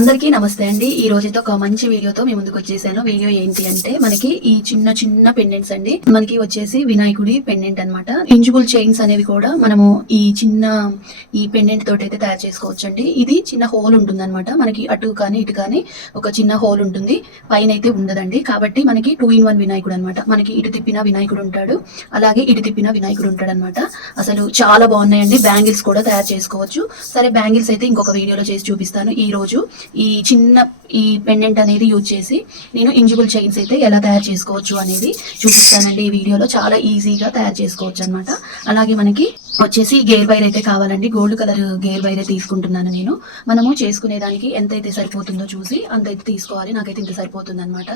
అందరికీ నమస్తే అండి. ఈ రోజైతే ఒక మంచి వీడియోతో మీ ముందుకు వచ్చేసాను. వీడియో ఏంటి అంటే మనకి ఈ చిన్న చిన్న పెండెంట్స్ అండి. మనకి వచ్చేసి వినాయకుడి పెండెంట్ అన్నమాట. ఇంజుబుల్ చైన్స్ అనేవి కూడా మనము ఈ చిన్న ఈ పెండెంట్ తోటి అయితే తయారు చేసుకోవచ్చు అండి ఇది చిన్న హోల్ ఉంటుంది అనమాట మనకి అటు కానీ ఇటు కానీ ఒక చిన్న హోల్ ఉంటుంది. పైన అయితే ఉండదండి. కాబట్టి మనకి టూ ఇన్ వన్ వినాయకుడు అనమాట మనకి ఇటు తిప్పిన వినాయకుడు ఉంటాడు. అలాగే ఇటు తిప్పిన వినాయకుడు ఉంటాడు అనమాట అసలు చాలా బాగున్నాయండి. బ్యాంగిల్స్ కూడా తయారు చేసుకోవచ్చు. సరే బ్యాంగిల్స్ అయితే ఇంకొక వీడియోలో చేసి చూపిస్తాను. ఈ రోజు ఈ చిన్న ఈ పెండెంట్ అనేది యూజ్ చేసి నేను ఇంజిబుల్ చైన్స్ అయితే ఎలా తయారు చేసుకోవచ్చు అనేది చూపిస్తానండి ఈ వీడియోలో. చాలా ఈజీగా తయారు చేసుకోవచ్చు అనమాట అలాగే మనకి వచ్చేసి గేర్ వైర్ అయితే కావాలండి. గోల్డ్ కలర్ గేర్ వైర్ తీసుకుంటున్నాను నేను. మనము చేసుకునేదానికి ఎంతైతే ఎంత అయితే సరిపోతుందో చూసి అంత అయితే తీసుకోవాలి. నాకైతే ఇంత సరిపోతుంది అనమాట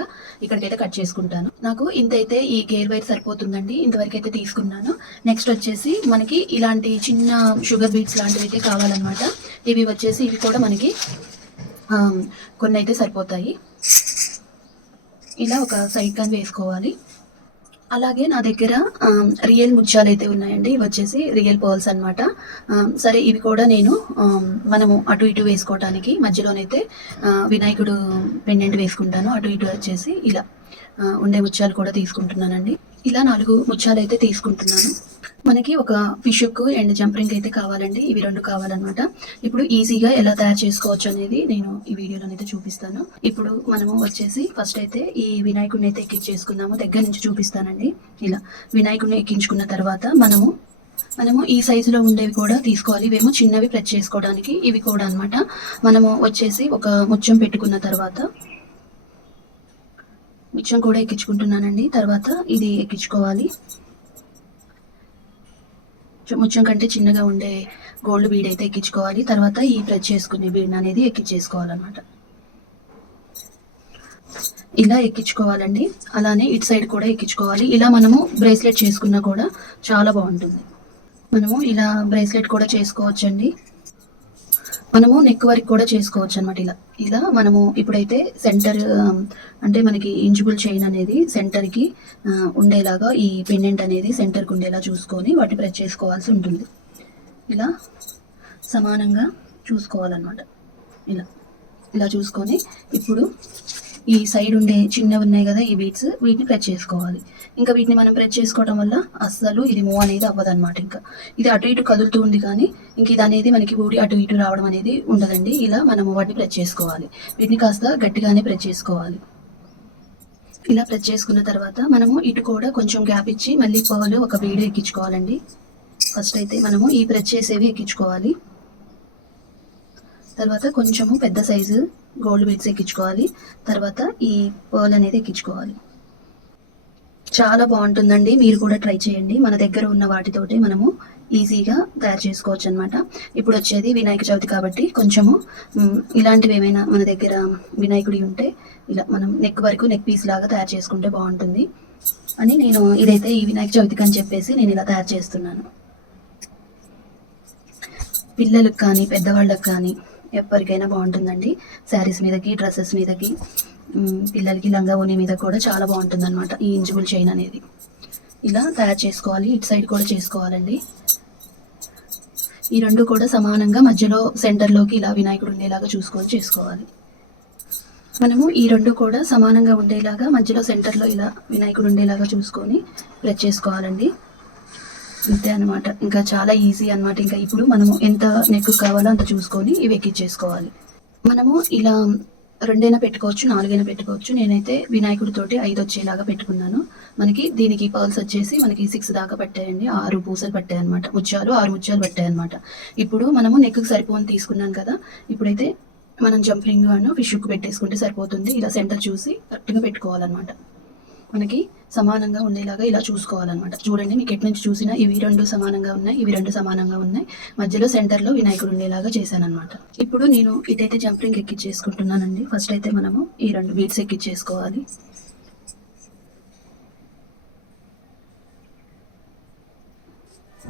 ఇక్కడికైతే కట్ చేసుకుంటాను. నాకు ఇంత అయితే ఈ గేర్ వైర్ సరిపోతుందండి. ఇంతవరకు అయితే తీసుకున్నాను. నెక్స్ట్ వచ్చేసి మనకి ఇలాంటి చిన్న షుగర్ బీట్స్ లాంటివి అయితే కావాలన్నమాట. ఇవి వచ్చేసి ఇవి కూడా మనకి కొన్ని అయితే సరిపోతాయి. ఇలా ఒక సైడ్ కానీ వేసుకోవాలి. అలాగే నా దగ్గర రియల్ ముత్యాలు అయితే ఉన్నాయండి. ఇవి వచ్చేసి రియల్ పర్ల్స్ అనమాట సరే ఇవి కూడా నేను మనము అటు ఇటు వేసుకోవడానికి మధ్యలోనైతే వినాయకుడు పెండెంట్ వేసుకుంటాను. అటు ఇటు వచ్చేసి ఇలా ఉండే ముత్యాలు కూడా తీసుకుంటున్నానండి. ఇలా నాలుగు ముత్యాలు అయితే తీసుకుంటున్నాను. మనకి ఒక ఫిష్కు అండ్ జంపరింగ్ అయితే కావాలండి. ఇవి రెండు కావాలన్నమాట. ఇప్పుడు ఈజీగా ఎలా తయారు చేసుకోవచ్చు అనేది నేను ఈ వీడియోలో అయితే చూపిస్తాను. ఇప్పుడు మనము వచ్చేసి ఫస్ట్ అయితే ఈ వినాయకుడిని అయితే ఎక్కించేసుకుందాము. దగ్గర నుంచి చూపిస్తానండి. ఇలా వినాయకుడిని ఎక్కించుకున్న తర్వాత మనము మనము ఈ సైజులో ఉండేవి కూడా తీసుకోవాలి. ఇవేమో చిన్నవి ప్రెస్ చేసుకోవడానికి ఇవి కూడా అన్నమాట. మనము వచ్చేసి ఒక ముత్యం పెట్టుకున్న తర్వాత ముత్యం కూడా ఎక్కించుకుంటున్నానండి. తర్వాత ఇది ఎక్కించుకోవాలి. ముత్యం కంటే చిన్నగా ఉండే గోల్డ్ బీడ్ అయితే ఎక్కించుకోవాలి. తర్వాత ఈ ప్రెస్ చేసుకునే బీడ్ అనేది ఎక్కించేసుకోవాలన్నమాట. ఇలా ఎక్కించుకోవాలండి. అలానే ఇటు సైడ్ కూడా ఎక్కించుకోవాలి. ఇలా మనము బ్రేస్లెట్ చేసుకున్నా కూడా చాలా బాగుంటుంది. మనము ఇలా బ్రేస్లెట్ కూడా చేసుకోవచ్చండి. మనము నెక్ వరకు కూడా చేసుకోవచ్చు అనమాట ఇలా. ఇలా మనము ఇప్పుడైతే సెంటర్ um, అంటే మనకి ఇంజిబుల్ చైన్ అనేది సెంటర్కి ఉండేలాగా ఈ పెండెంట్ అనేది సెంటర్కి ఉండేలా చూసుకొని వాటిని ప్రెస్ చేసుకోవాల్సి ఉంటుంది. ఇలా సమానంగా చూసుకోవాలన్నమాట. ఇలా. ఇలా చూసుకొని ఇప్పుడు ఈ సైడ్ ఉండే చిన్నవి ఉన్నాయి కదా ఈ బీట్స్ వీటిని ప్రెస్ చేసుకోవాలి. ఇంకా వీటిని మనం ప్రెస్ చేసుకోవడం వల్ల అస్సలు ఇది మూవ్ అనేది అవ్వదన్నమాట ఇంకా. ఇది అటు ఇటు కదులుతూ ఉంది కానీ ఇంక ఇది అనేది మనకి ఊడి అటు ఇటు రావడం అనేది ఉండదండి. ఇలా మనం వాటిని ప్రెస్ చేసుకోవాలి. వీటిని కాస్త గట్టిగానే ప్రెస్ చేసుకోవాలి. ఇలా ప్రెస్ చేసుకున్న తర్వాత మనము ఇటు కూడా కొంచెం గ్యాప్ ఇచ్చి మళ్ళీ పోవాలి ఒక బీడు ఎక్కించుకోవాలండి. ఫస్ట్ అయితే మనము ఈ ప్రెస్ చేసేవి ఎక్కించుకోవాలి. తర్వాత కొంచెము పెద్ద సైజు గోల్డ్ బీడ్స్ ఎక్కించుకోవాలి. తర్వాత ఈ పర్ల్ అనేది ఎక్కించుకోవాలి. చాలా బాగుంటుందండి. మీరు కూడా ట్రై చేయండి. మన దగ్గర ఉన్న వాటితోటి మనము ఈజీగా తయారు చేసుకోవచ్చు అనమాట ఇప్పుడు వచ్చేది వినాయక చవితి కాబట్టి కొంచెము ఇలాంటివి ఏమైనా మన దగ్గర వినాయకుడి ఉంటే ఇలా మనం నెక్ వరకు నెక్ పీస్ లాగా తయారు చేసుకుంటే బాగుంటుంది. అని నేను ఇదైతే ఈ వినాయక చవితికి అని చెప్పేసి నేను ఇలా తయారు చేస్తున్నాను. పిల్లలకు కానీ పెద్దవాళ్ళకి కానీ ఎవరికైనా బాగుంటుందండి. శారీస్ మీదకి డ్రెస్సెస్ మీదకి పిల్లలకి లంగా ఓని మీద కూడా చాలా బాగుంటుంది అనమాట ఈ ఇంజిబుల్ చైన్ అనేది. ఇలా తయారు చేసుకోవాలి ఇటు సైడ్ కూడా చేసుకోవాలండి. ఈ రెండు కూడా సమానంగా మధ్యలో సెంటర్లోకి ఇలా వినాయకుడు ఉండేలాగా చూసుకొని చేసుకోవాలి. మనము ఈ రెండు కూడా సమానంగా ఉండేలాగా మధ్యలో సెంటర్లో ఇలా వినాయకుడు ఉండేలాగా చూసుకొని ప్రెస్ చేసుకోవాలండి. ఇంతే అనమాట ఇంకా చాలా ఈజీ అన్నమాట. ఇంకా ఇప్పుడు మనము ఎంత నెక్ కావాలో అంత చూసుకొని ఇవి ఎక్కించేసుకోవాలి మనము ఇలా రెండైనా పెట్టుకోవచ్చు నాలుగైనా పెట్టుకోవచ్చు. నేనైతే వినాయకుడితోటి ఐదు వచ్చేలాగా పెట్టుకున్నాను. మనకి దీనికి పర్ల్స్ వచ్చేసి మనకి సిక్స్ దాకా పట్టాయండి. ఆరు పూసలు పట్టాయి అనమాట ముత్యాలు ఆరు ముత్యాలు పట్టాయి అనమాట ఇప్పుడు మనము నెక్కి సరిపోని తీసుకున్నాను కదా. ఇప్పుడైతే మనం జంప్లింగ్ అను ఫిష్ పెట్టేసుకుంటే సరిపోతుంది. ఇలా సెంటర్ చూసి కరెక్ట్గా పెట్టుకోవాలన్నమాట. మనకి సమానంగా ఉండేలాగా ఇలా చూసుకోవాలన్నమాట. చూడండి మీకు ఎటు నుంచి చూసినా ఇవి రెండు సమానంగా ఉన్నాయి ఇవి రెండు సమానంగా ఉన్నాయి. మధ్యలో సెంటర్లో వినాయకుడు ఉండేలాగా చేశానమాట ఇప్పుడు నేను ఇటైతే జంపింగ్ ఎక్కించేసుకుంటున్నానండి ఫస్ట్ అయితే మనము ఈ రెండు బీట్స్ ఎక్కించేసుకోవాలి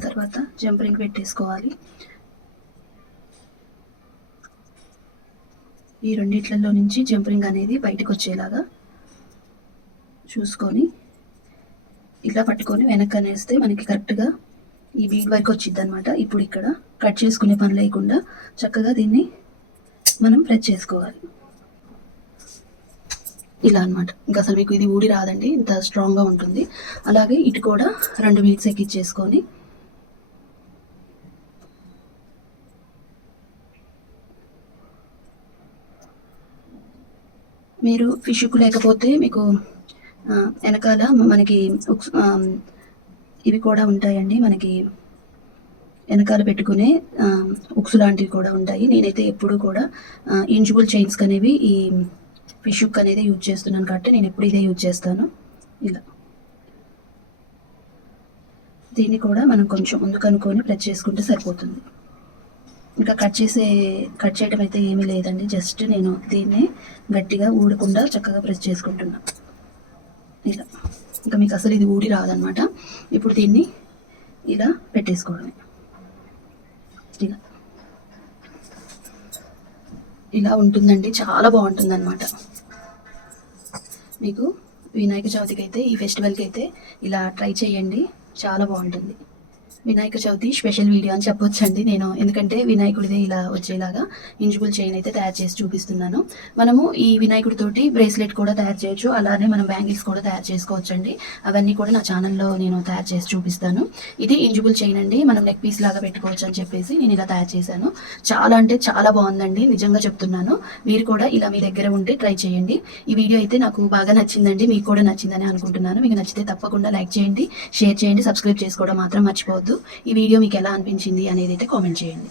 తర్వాత జంపరింగ్ పెట్టేసుకోవాలి. ఈ రెండిట్లలో నుంచి జంపరింగ్ అనేది బయటకు వచ్చేలాగా చూసుకొని ఇలా పట్టుకొని వెనక్కి అనేస్తే మనకి కరెక్ట్గా ఈ బీడ్ వరకు వచ్చింది అనమాట ఇప్పుడు ఇక్కడ కట్ చేసుకునే పని లేకుండా చక్కగా దీన్ని మనం ప్రెస్ చేసుకోవాలి. ఇలా అన్నమాట. ఇంకా అసలు మీకు ఇది ఊడి రాదండి. ఇంత స్ట్రాంగ్గా ఉంటుంది. అలాగే ఇటు కూడా రెండు మినిట్స్ ఎక్కిచ్చేసుకొని మీరు ఫిష్కు లేకపోతే మీకు వెనకాల మనకి ఇవి కూడా ఉంటాయండి. మనకి వెనకాల పెట్టుకునే ఉక్స్ లాంటివి కూడా ఉంటాయి. నేనైతే ఎప్పుడు కూడా ఇంజుబుల్ చైన్స్ అనేవి ఈ ఫిష్ హుక్ అనేది యూజ్ చేస్తున్నాను కాబట్టి నేను ఎప్పుడు ఇదే యూజ్ చేస్తాను. ఇలా. దీన్ని కూడా మనం కొంచెం ముందు కనుక్కొని ప్రెస్ చేసుకుంటే సరిపోతుంది. ఇంకా కట్ చేసే కట్ చేయడం అయితే ఏమీ లేదండి. జస్ట్ నేను దీన్ని గట్టిగా ఊడకుండా చక్కగా ప్రెస్ చేసుకుంటున్నాను ఇలా ఇంకా మీకు అసలు ఇది ఊడి రాదనమాట ఇప్పుడు దీన్ని ఇలా పెట్టేసుకోవడమే. ఇలా ఇలా ఉంటుందండి చాలా బాగుంటుంది అనమాట మీకు వినాయక చవితికి అయితే ఈ ఫెస్టివల్కి అయితే ఇలా ట్రై చేయండి చాలా బాగుంటుంది. వినాయక చవితి స్పెషల్ వీడియో అని చెప్పొచ్చండి నేను. ఎందుకంటే వినాయకుడిదే ఇలా వచ్చేలాగా ఇంజుబుల్ చైన్ అయితే తయారు చేసి చూపిస్తున్నాను. మనము ఈ వినాయకుడితోటి బ్రేస్లెట్ కూడా తయారు చేయొచ్చు. అలానే మనం బ్యాంగిల్స్ కూడా తయారు చేసుకోవచ్చండి. అవన్నీ కూడా నా ఛానల్లో నేను తయారు చేసి చూపిస్తాను. ఇది ఇంజుబుల్ చైన్ అండి. మనం నెక్ పీస్ లాగా పెట్టుకోవచ్చు అని చెప్పేసి నేను ఇలా తయారు చేశాను. చాలా అంటే చాలా బాగుందండి. నిజంగా చెప్తున్నాను. మీరు కూడా ఇలా మీ దగ్గర ఉంటే ట్రై చేయండి. ఈ వీడియో అయితే నాకు బాగా నచ్చిందండి. మీకు కూడా నచ్చిందని అనుకుంటున్నాను. మీకు నచ్చితే తప్పకుండా లైక్ చేయండి షేర్ చేయండి సబ్స్క్రైబ్ చేసుకోవడం మాత్రం మర్చిపోవద్దు. ఈ వీడియో మీకు ఎలా అనిపించింది అనేది అయితే కామెంట్ చేయండి.